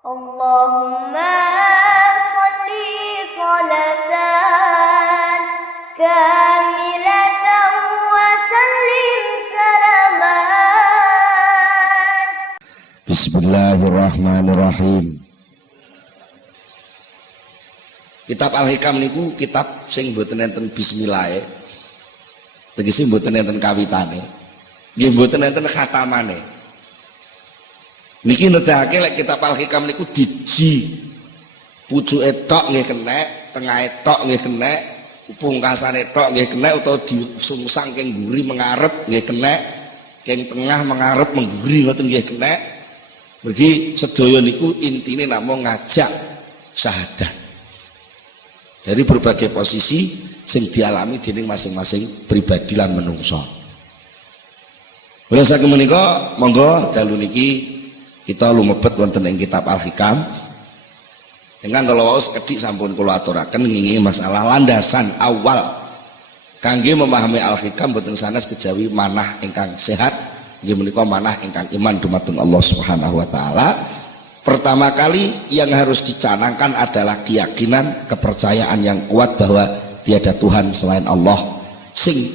Allahumma salli salatan kamilatan wa sallim salaman. Bismillahirrahmanirrahim. Kitab Al-Hikam niku kitab sing mboten enten bismillah, tegese mboten enten kawitane, nggih mboten enten khatamane. Niki nedahake lek kitab Al-Hikam niku diji pucuke tok nggih kenek, tengahe tok nggih kenek, pungkasane tok nggih kenek, utawa disungsang keng mburi mengarep nggih kenek, keng tengah mengarep mengguri ngoten nggih kenek. Mergi sedaya niku intine namung ngajak syahadat dari berbagai posisi sing dialami dening masing-masing pribadi lan menungso. Kula saking menika monggo dalu niki kita lumebet wonten ing kitab Al-Hikam. Dengan kalau sekedhik sampun kula aturaken ngingi masalah landasan awal kangge memahami Al-Hikam boten sanes kejawi manah ingkang sehat, nggih menika manah ingkang iman dumateng Allah Subhanahu wa taala. Pertama kali yang harus dicanangkan adalah keyakinan, kepercayaan yang kuat bahwa tiada Tuhan selain Allah sing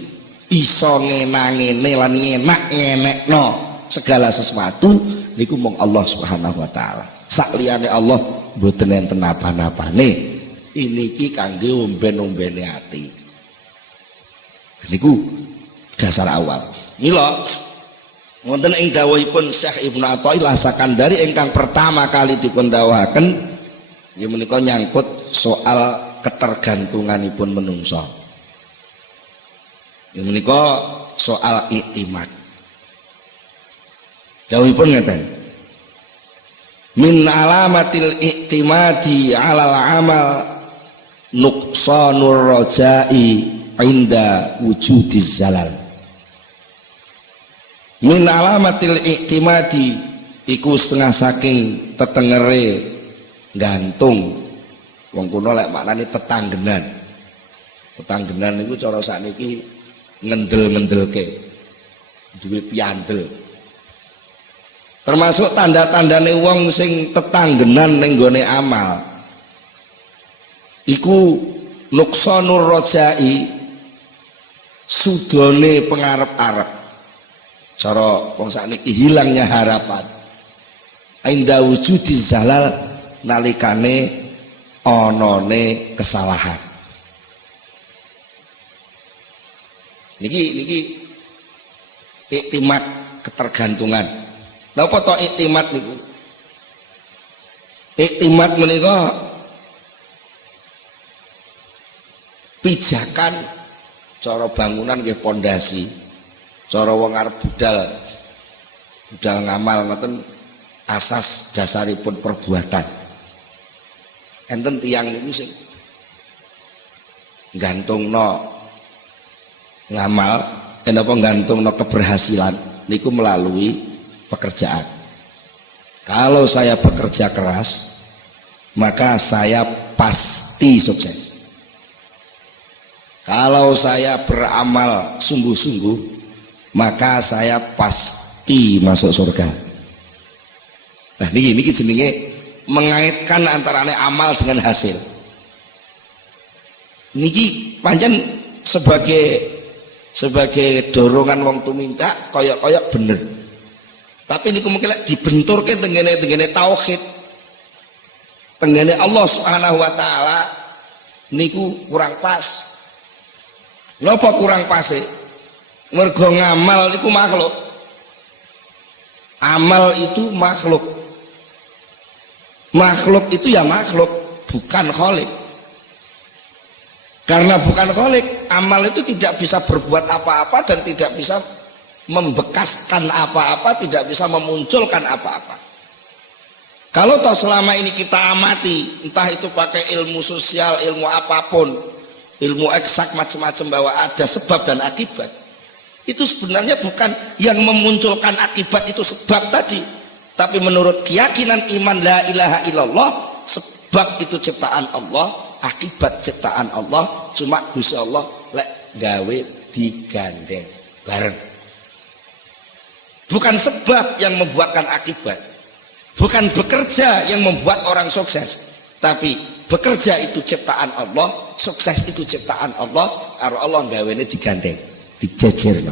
iso ngenangene lan ngenak-ngenekno segala sesuatu niku mung Allah Subhanahu wa taala. Sakliyane Allah mboten enten napa-napane. Iniki kangge omben-ombene ati. Niku dasar awal. Mila wonten ing dawuhipun Syekh Ibnu Athaillah Sakandari ingkang pertama kali dipun dawuhaken ya menika nyangkut soal ketergantunganipun menungso. Ya menika soal iktimat. Dawuhipun ngeten, min alamatil i'timadi 'alal amal nuqsanur raja'i inda wujudiz zalal. Min alamatil i'timadi iku setengah saking tetengere gantung. Wong kuno lek maknane tetanggenan. Tetanggenan niku cara sakniki ngendel-ngendelke, duwe piandel. Termasuk tanda-tandane wong sing tetanggenan ning gone amal iku nuqsanur rajai, sudone pengarep-arep, cara wong sakniki hilangnya harapan, inda wujudi zalal, nalikane onone kesalahan. Niki iktimat, ketergantungan. Napa to iktimat niku? Iktimat menika pijakan cara bangunan nggih pondasi. Cara wong arep budal ngamal ngoten asas dasaripun perbuatan. Enten tiyang niku sing gantungno ngamal, napa gantungno keberhasilan niku melalui pekerjaan. Kalau saya bekerja keras, maka saya pasti sukses. Kalau saya beramal sungguh-sungguh, maka saya pasti masuk surga. Nah, niki jenenge mengaitkan antara amal dengan hasil. Niki pancen sebagai dorongan wong tuminta koyok-koyok bener. Tapi niku mungkin dibenturke tengene tauhid, tengene Allah Subhanahu wa taala niku kurang pas. Napa kurang pase? Mergo ngamal niku makhluk. Amal itu makhluk. Makhluk itu ya makhluk, bukan khalik. Karena bukan khalik, amal itu tidak bisa berbuat apa-apa dan tidak bisa membekaskan apa-apa, tidak bisa memunculkan apa-apa. Kalau toh selama ini kita amati, entah itu pakai ilmu sosial, ilmu apapun, ilmu eksak macam-macam, bahwa ada sebab dan akibat, itu sebenarnya bukan yang memunculkan akibat itu sebab tadi, tapi menurut keyakinan iman la ilaha illallah, sebab itu ciptaan Allah, akibat ciptaan Allah, cuma Gusti Allah lek gawe digandeng bareng. Bukan sebab yang membuatkan akibat. Bukan bekerja yang membuat orang sukses, tapi bekerja itu ciptaan Allah, sukses itu ciptaan Allah, karo Allah gawene digandeng, dijejerno.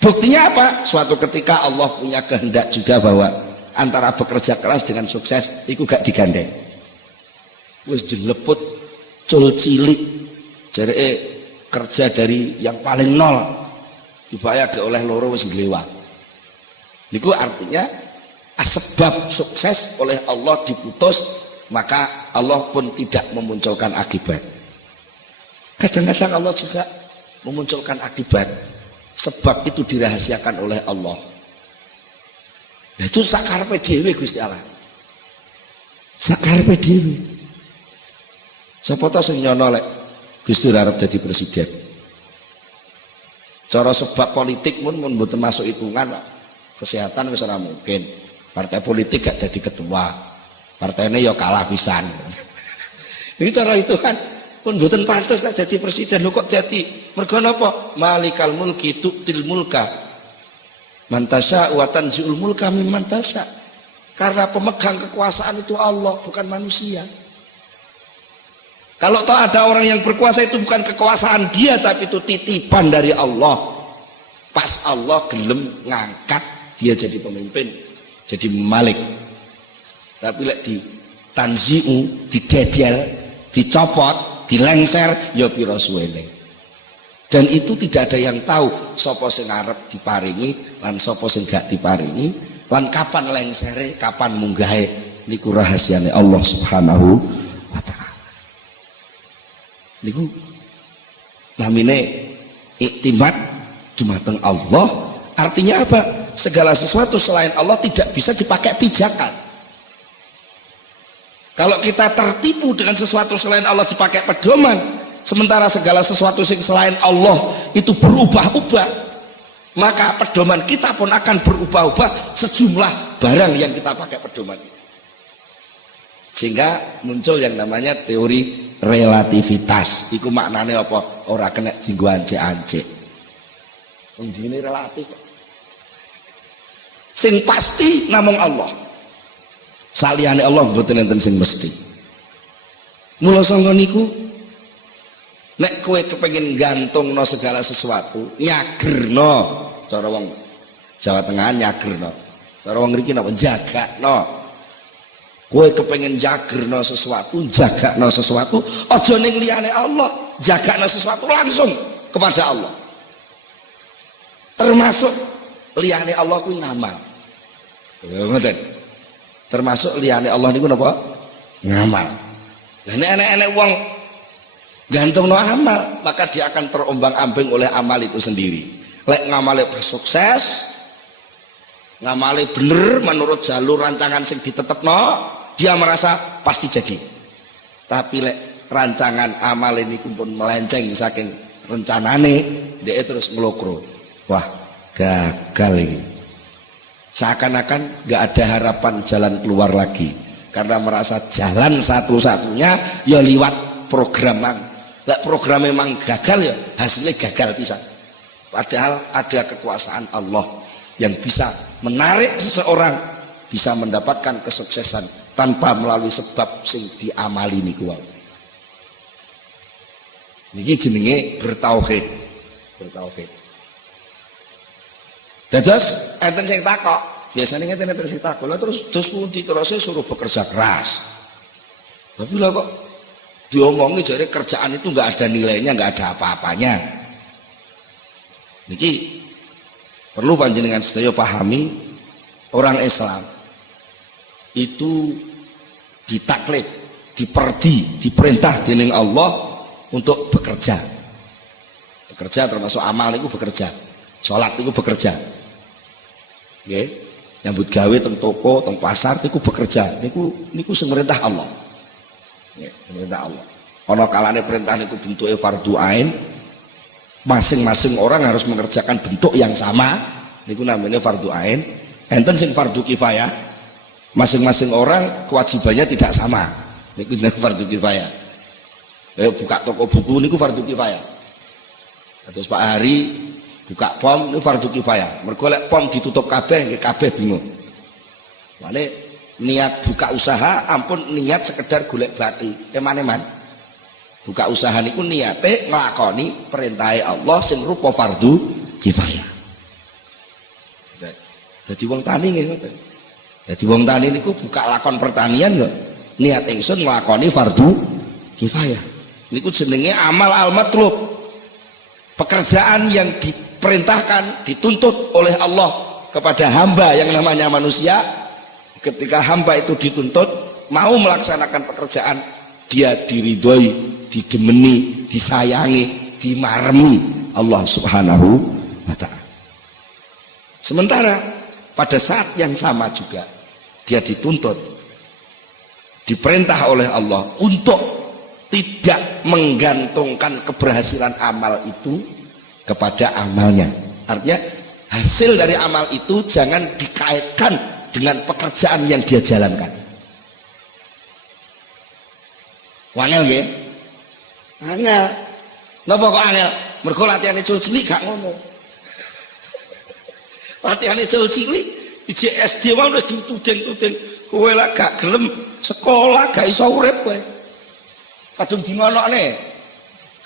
Buktinya apa? Suatu ketika Allah punya kehendak juga bahwa antara bekerja keras dengan sukses itu gak digandeng. Wis jeleput cul cilik jareke kerja dari yang paling nol dibayar oleh loro wis nglewat. Niku artinya sebab sukses oleh Allah diputus, maka Allah pun tidak memunculkan akibat. Kadang-kadang Allah juga memunculkan akibat, sebab itu dirahasiakan oleh Allah. Nah, itu sakarepe dhewe Gusti Allah. Sakarepe dhewe. Sapa ta sing nyono lek Gusti arep dadi presiden? Cara sebab politik pun mboten masuk hitungan, Pak. Kesehatan wis ora mungkin. Partai politik gak jadi ketua, partainya ya kalah pisan. Ini cara itu kan pun mboten pantes lah jadi presiden. Lho kok jadi? Mergo napa? Malikal mulki tu'til mulka man tasya wa tanzi'ul mulka mimman tasya. Karena pemegang kekuasaan itu Allah, bukan manusia. Kalau toh ada orang yang berkuasa itu bukan kekuasaan dia, tapi itu titipan dari Allah. Pas Allah gelem ngangkat dia jadi pemimpin, jadi malik. Tapi lek di tanzi'u, didedel, dicopot, dilengser, ya pira suwene. Dan itu tidak ada yang tahu sapa sing arep diparingi lan sapa sing gak diparingi, lan kapan lengsere, kapan munggahe, niku rahasiane Allah Subhanahu wa taala. Niku namine iktimat dumateng Allah. Artinya apa? Segala sesuatu selain Allah tidak bisa dipakai pijakan. Kalau kita tertipu dengan sesuatu selain Allah dipakai pedoman, sementara segala sesuatu selain Allah itu berubah-ubah, maka pedoman kita pun akan berubah-ubah sejumlah barang yang kita pakai pedoman. Sehingga muncul yang namanya teori relativitas. Iku maknanya apa? Ora kena dienggo ancek-ancek. Ini relatif. Sing pasti namung Allah. Saliyane Allah mboten enten sing mesti. Mula sangka niku nek kowe kepengin gantungno segala sesuatu, nyagerno, cara wong Jawa Tengah nyagerno. Cara wong mriki napa jagakno. Kowe kepengin jagerno sesuatu, jagakno sesuatu, aja ning liyane Allah, jagakno sesuatu langsung kepada Allah. Termasuk liyane Allah kuwi ngamal. Ngoten. Termasuk liyane Allah niku napa? Ngamal. Lah nek enek-enek wong gantungno amal, maka dia akan terombang-ambing oleh amal itu sendiri. Lek ngamale sukses, ngamale bener menurut jalur rancangan sing ditetepno, dia merasa pasti jadi. Tapi lek rancangan amal ini pun melenceng saking rencanane, dia terus ngelokro. Wah, gagal ini. Seakan-akan gak ada harapan jalan keluar lagi, karena merasa jalan satu-satunya ya liwat programan. Lek program memang gagal ya hasilnya gagal bisa. Padahal ada kekuasaan Allah yang bisa menarik seseorang bisa mendapatkan kesuksesan tanpa melalui sebab sing diamali niku. Niki jenenge bertauhid. Bertauhid. Dados enten sing takok, biasanya enten sing takok, lha terus pundi terus suruh bekerja keras. Tapi lah kok diomongi jadi kerjaan itu nggak ada nilainya, nggak ada apa-apanya. Niki perlu panjenengan sedaya pahami, orang Islam itu ditaklif, diperintah dening Allah untuk bekerja. Bekerja termasuk amal itu bekerja, sholat itu bekerja. Nggih, nyambut gawe teng toko, teng pasar niku bekerja. Niku sing merintah Allah. Nggih, perintah Allah. Ana kalane perintah niku bentuke fardhu ain. Masing-masing orang harus mengerjakan bentuk yang sama. Niku namanya fardhu ain. Enten sing fardhu kifayah. Masing-masing orang kewajibannya tidak sama. Niku jenenge fardhu kifayah. Buka toko buku niku fardhu kifayah. Terus Pak Hari buka pom itu fardhu kifayah. Mergo lek pom ditutup kabeh nggih kabeh bingung. Wale niat buka usaha ampun niat sekedar golek bati. Eman-eman. Buka usaha niku niate nglakoni perintahe Allah sing rupa fardu kifayah. Dadi wong tani nggih ngoten. Dadi wong tani niku buka lakon pertanian lho. Niat ingsun nglakoni fardu kifayah. Niku jenenge amal al-matlub. Pekerjaan yang diperintahkan, dituntut oleh Allah kepada hamba yang namanya manusia. Ketika hamba itu dituntut mau melaksanakan pekerjaan, dia diridhoi, didemeni, disayangi, dimaremi Allah Subhanahu wa taala. Sementara pada saat yang sama juga dia dituntut, diperintah oleh Allah untuk tidak menggantungkan keberhasilan amal itu kepada amalnya. Artinya hasil dari amal itu jangan dikaitkan dengan pekerjaan yang dia jalankan. Wangel nggih? Angel. Napa kok angel? Mergo latihane cul cilik gak ngono. Latihane cul cilik iji SD wae wis dituding-tuding. Kowe lak gak gelem sekolah gak iso urip kowe. Kadung dingonokne.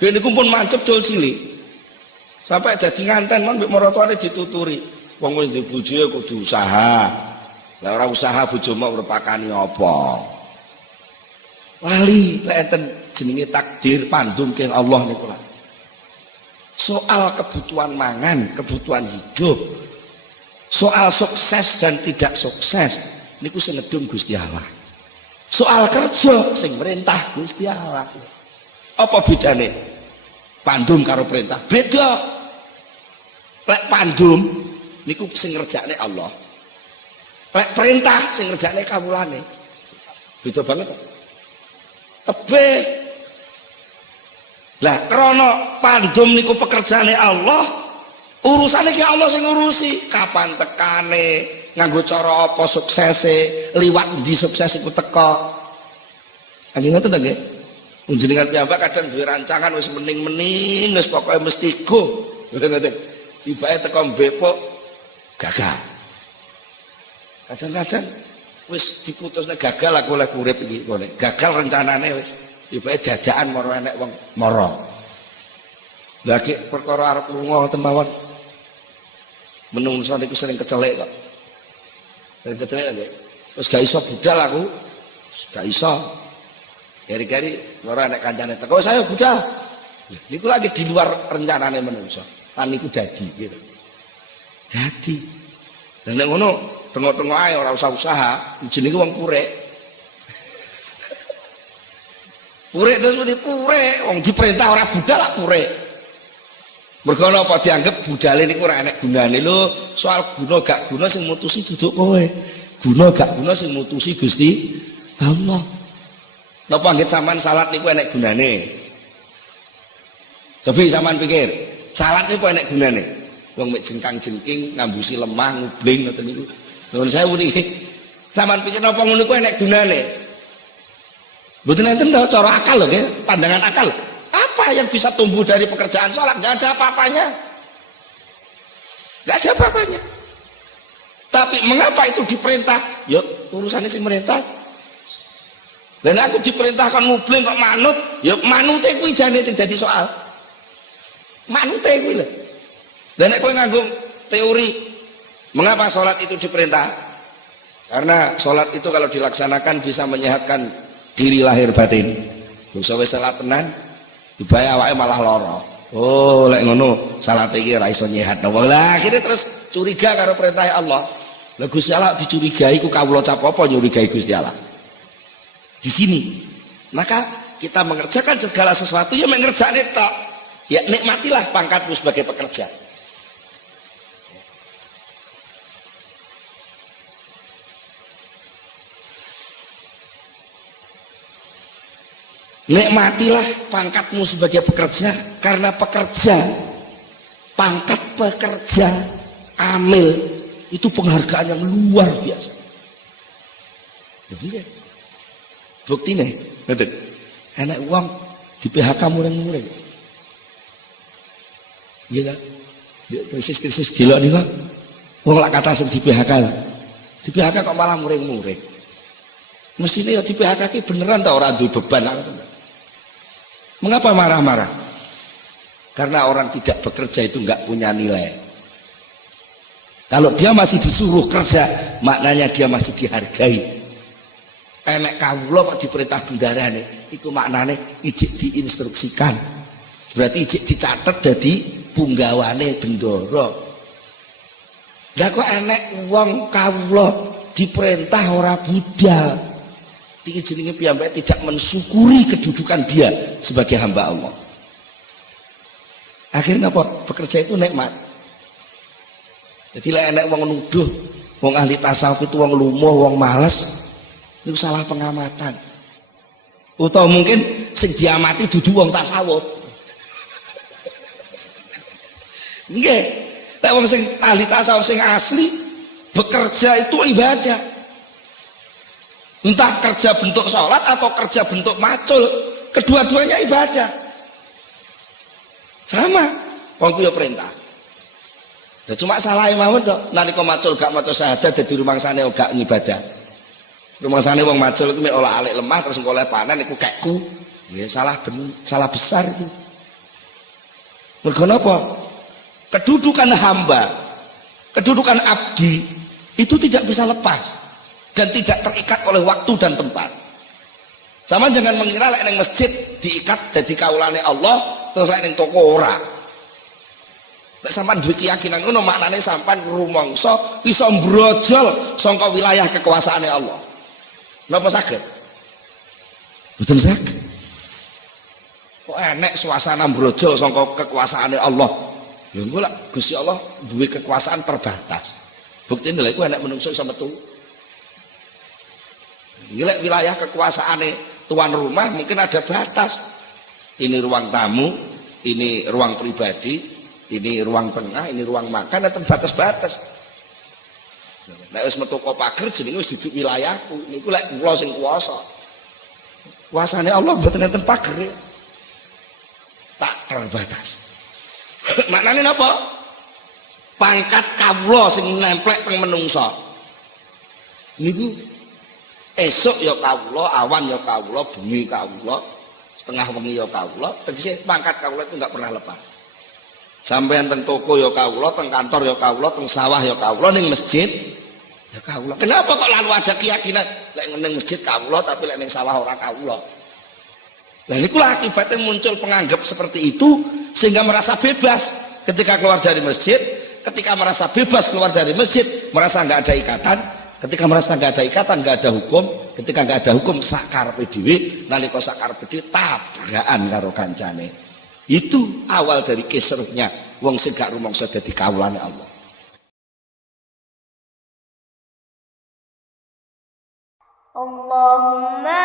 Gene niku pun mancep cul cilik. Sampai dadi nganten mon mbek maratuane dituturi. Wong wis duwe bojo kudu usaha. Lah ora usaha bojomu uripakani apa? Lali lek enten jenenge takdir pandum keng Allah niku lah. Soal kebutuhan mangan, kebutuhan hidup, soal sukses dan tidak sukses niku sing ngedum Gusti Allah. Soal kerja sing merintah Gusti Allah. Apa bedane pandum karo perintah? Beda. Lek pandum niku sing ngerjakne Allah. Lek perintah sing ngerjakne kawulane. Beda banget. Tebih. Lah krana pandum niku pekerjaane Allah, urusane ki Allah sing ngurusi. Kapan tekane, nganggo cara apa suksese, liwat ndi sukses iku teka. Anjing ngoten ta nggih? Njenengan piyambak kadang duwe rancangan wis mening-mening, wis pokoke mesti go. Ngoten. Tibake teka mbepok gagal. Kadang-kadang wis diputusne gagal aku oleh urip iki kene. Gagal rencanane wis. Tibake dadakan maro enek wong mara. Lah ki perkara arep lunga ngoten mawon. Menungso niku sering kecelek kok. Sering kecelek nggih. Wis gak iso budal aku. Gak iso. Gari-gari maro enek kancane teko saya budal. Niku lagi di luar rencanane menungso. Lan niku dadi gitu. Dadi. Dan nek ngono tengok-tengok ae ora usah usaha, jenenge wong purek. Purek terus mesti purek, wong diperintah ora budal lak purek. Mergo apa dianggap budale niku ora enek gunane lho, soal guna gak guna sing mutusi duduk kowe. Guna gak guna sing mutusi Gusti Allah. Napa anggit sampean salat niku enek gunane? Coba sampean pikir, salat niku enek gunane? Wong mek jengkang-jengking ngambusi lemah ngubling ngoten niku. Nuwun sewu niki. Sampeyan pikir napa ngono kuwi enek gunane? Mboten enten to cara akal lho nggih, pandangan akal. Apa yang bisa tumbuh dari pekerjaan salat? Enggak ada apa-apanya. Enggak ada apa-apanya. Tapi mengapa itu diperintah? Ya urusannya sing merintah. Dan aku diperintahkan ngubling kok manut, ya manute kuwi jane sing dadi soal. Manute kuwi lho. Dan nek kowe nganggo teori mengapa sholat itu diperintah? Karena sholat itu kalau dilaksanakan bisa menyehatkan diri lahir batin. Bisa wis salat tenan, dibae awake malah lara. Oh, lek ngono salat iki ora iso nyehat. Lah akhirnya terus curiga karo perintah Allah. Lah Gusti Allah dicurigai ku kawula cap apa nyurigai Gusti Allah? Di sini. Maka kita mengerjakan segala sesuatu ya mengerjakne tok. Ya nikmatilah pangkatmu sebagai pekerja. Nikmatilah pangkatmu sebagai pekerja, karena pekerja, pangkat pekerja, amil itu penghargaan yang luar biasa. Jadi bukti nih, betul. Enak uang di PHK mureng-mureng, gitu. Krisis gila nih kok, uang lah kata di PHK, Di PHK kok malah muring-muring. Mestinya ya di PHK ki beneran ta ora duwe beban. Mengapa marah-marah? Karena orang tidak bekerja itu enggak punya nilai. Kalau dia masih disuruh kerja, maknanya dia masih dihargai. Enek kawula kok diperintah bendarane, iku maknane ijik diinstruksikan. Berarti ijik dicatet jadi punggawane bendara. Lah kok enek wong kawula diperintah ora budal. Iki jenenge piyambake tidak mensyukuri kedudukan dia sebagai hamba Allah. Akhirnya apa? Bekerja itu nikmat. Jadi lah enek wong nuduh wong ahli tasawuf itu wong lumuh, wong malas, itu salah pengamatan. Atau mungkin sing diamati dudu wong tasawuf. Nggih. Nek wong sing ahli tasawuf sing asli bekerja itu ibadah. Entah kerja bentuk sholat atau kerja bentuk macul, kedua-duanya ibadah. Sama, wong ku ya perintah. Ya cuma salah mawon to, nalika macul gak maca syahadat dadi rumangsane gak ngibadah. Rumangsane wong macul ku mek olah alik lemah terus engko oleh panen iku kekku. Ya salah besar itu. Mergo napa? Kedudukan hamba, kedudukan abdi itu tidak bisa lepas dan tidak terikat oleh waktu dan tempat. Sama jangan mengira lek ning masjid diikat jadi kaulane Allah terus lek ning toko ora. Lek sampean duwe keyakinan ngono maknane sampean rumangsa iso mbrojol saka wilayah kekuasaane Allah. Napa saged? Betul saged. Kok enek suasana mbrojol saka kekuasaane Allah. Ya engko lak Gusti Allah duwe kekuasaan terbatas. Buktine lha iku enek menungso iso metu. Lek wilayah kekuasaane tuan rumah mungkin ada batas. Ini ruang tamu, ini ruang pribadi, ini ruang tengah, ini ruang makan, ada batas-batas. Nek wis metu kok pager jenenge wis duduk wilayahku. Niku lek kula sing kuwasa. Kuasane Allah mboten enten pager. Tak terbatas. Maknane napa? Pangkat kawula sing nemplek teng menungsa. Niku esuk ya kawula, awan ya kawula, bengi kawula, setengah wengi ya kawula, tegese pangkat kawula itu enggak pernah lepas. Sampeyan teng toko ya kawula, teng kantor ya kawula, teng sawah ya kawula, ning masjid ya kawula. Kenapa kok lalu ada keyakinan lek ning masjid kawula tapi lek ning sawah ora kawula? Lah niku akibatnya muncul penganggap seperti itu sehingga merasa bebas ketika keluar dari masjid, ketika merasa bebas keluar dari masjid, merasa nggak ada ikatan, ketika merasa nggak ada ikatan, nggak ada hukum, ketika nggak ada hukum sakarepe dhewe, nalika sakarepe dhewe tabrakan karo kancane. Itu awal dari kisruhnya wong sing gak rumangsa dadi kawulane Allah. Allahumma